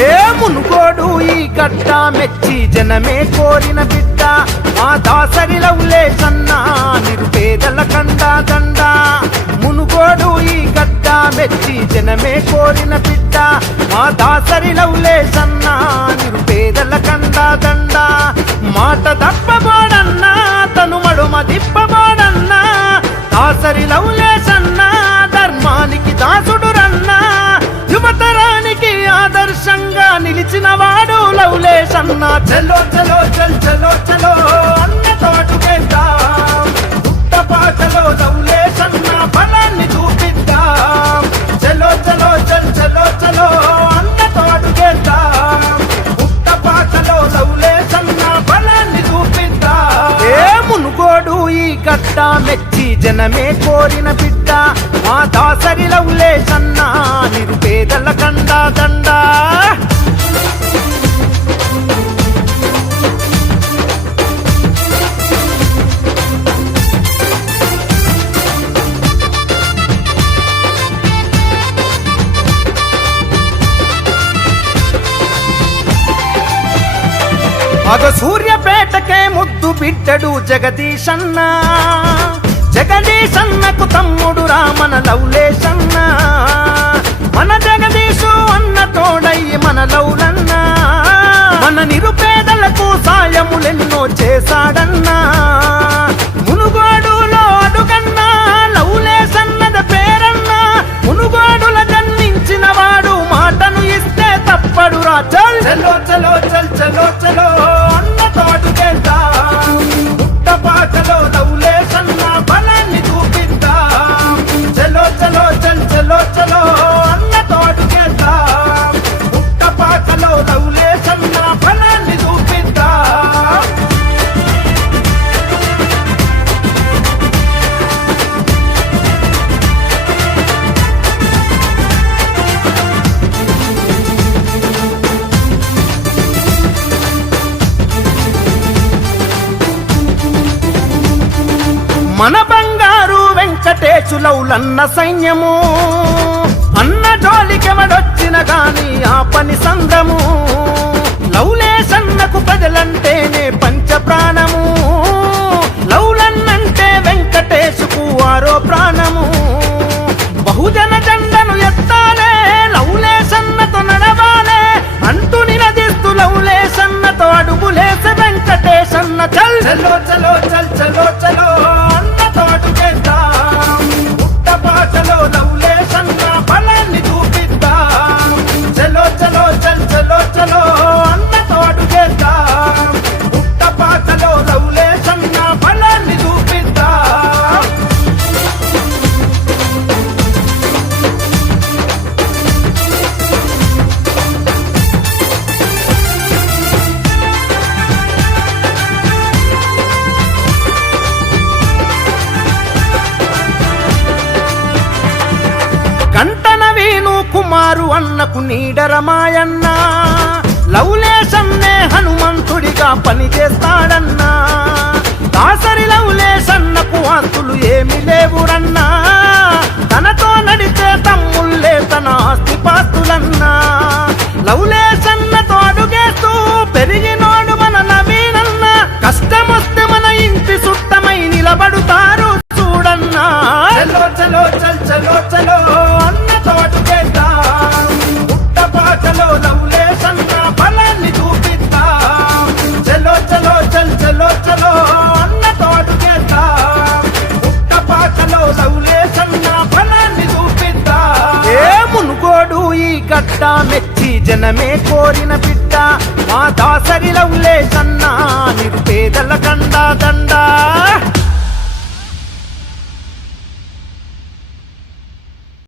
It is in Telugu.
ఏ మునుగోడు ఈ గడ్డ మెచ్చి జనమే కోరిన బిడ్డ మా దాసరి లవలేశన్న నిరుపేదల కండా దండ మునుగోడు ఈ గడ్డ మెచ్చి జనమే కోరిన బిడ్డ మా దాసరి లవలేశన్న నిరుపేదల కండా దండ మాట తప్పబోడన్నా తను మడుమ దిప్పబోడన్నా దాసరి లవలేశన్న ధర్మానికి దాసుడు రన్నా యువతరానికి ఆదర్శంగా నిలిచిన వాడు లవలేశన్న చలో చలో చల్ చలో చలో అన్నతో అడుగేద్దాం పుట్టపాటలో లవలేశన్న బలాన్ని చూపిద్దాం చలో చలో చల్ చలో చలో అన్నతో అడుగేద్దాం పుట్టపాటలో లవలేశన్న బలాన్ని చూపిద్దాం ఏ మునుగోడు ఈ గడ్డ మెచ్చి జనమే కోరిన బిడ్డ మా దాసరి లవలేశన్న నిరుపేదల కండా దండ మగ సూర్యపేటకే ముద్దు బిడ్డడు జగదీశన్న జగదీశన్నకు తమ్ముడు రామన లవలేశన్న మన జగదీశు అన్న తోడయ్యి మన లౌలన్న మన నిరుపేదలకు సాయములెన్నో చేశాడన్నా మునుగోడులో అడుగన్నా లవలేశన్నద పేరన్నా మునుగోడుల జన్మించిన వాడు మాటను ఇస్తే తప్పడురా చల్ చలో చలో చల్ చలో చలో అన్నతో అడుగేద్దాం పుట్టపాటలో లవలేశన్న బలాన్ని చూపిద్దాం చలో చలో చల్ చలో చలో అన్నతో అడుగేద్దాం పుట్టపాటలో లవలేశన్న బలాన్ని చూపిద్దాం మన బంగారు వెంకటేశులౌలన్న సైన్యము అన్న జోలికెవడొచ్చిన గాని ఆ పని సంద్రము లవలేశన్నకు ప్రజలంటేనే పంచ ప్రాణము లౌలన్నంటే వెంకటేశుకు ఆరో ప్రాణము బహుజన జెండను ఎత్తాలే లవలేశన్నతో నడవాలే అంటూ నిలదీస్తూ లవలేశన్నతో అడుగులేసే వెంకటేశన్న చల్ చలో చలో చల్ చలో చలో అన్నతో అడుగేద్దాం పుట్టపాటలో లవలేశన్న బలాన్ని చూపిద్దాం చలో చలో చల్ చలో చలో అన్నతో అడుగేద్దాం పుట్టపాటలో లవలేశన్న బలాన్ని చూపిద్దాం కంటన వీణు కుమారు అన్నకు నీడరమాయన్న లవలేశన్నే హనుమంతుడిగా పనిచేస్తాడన్నా దాసరి లవలేశన్నకు ఆస్తులు ఏమి లేవురన్నా తనతో నడిచే తమ్ముళ్ళే తన ఆస్తిపాస్తులన్నా లవలేశన్నతో అడుగేస్తూ పెరిగినోడు మన నవీనన్న కష్టమొస్తే మన ఇంటి సుట్టమై నిలబడుతారు చూడన్నా చలో చలో చల్ చలో చలో అన్నతో అడుగేద్దాం పుట్టపాటలో లవలేశన్న బలాన్ని చూపిద్దాం చలో చలో చల్ చలో చలో అన్నతో అడుగేద్దాం పుట్టపాటలో లవలేశన్న బలాన్ని చూపిద్దాం ఏ మునుగోడు ఈ గడ్డ మెచ్చి జనమే కోరిన బిడ్డ మా దాసరి లవలేశన్న నిరుపేదల కండా దండ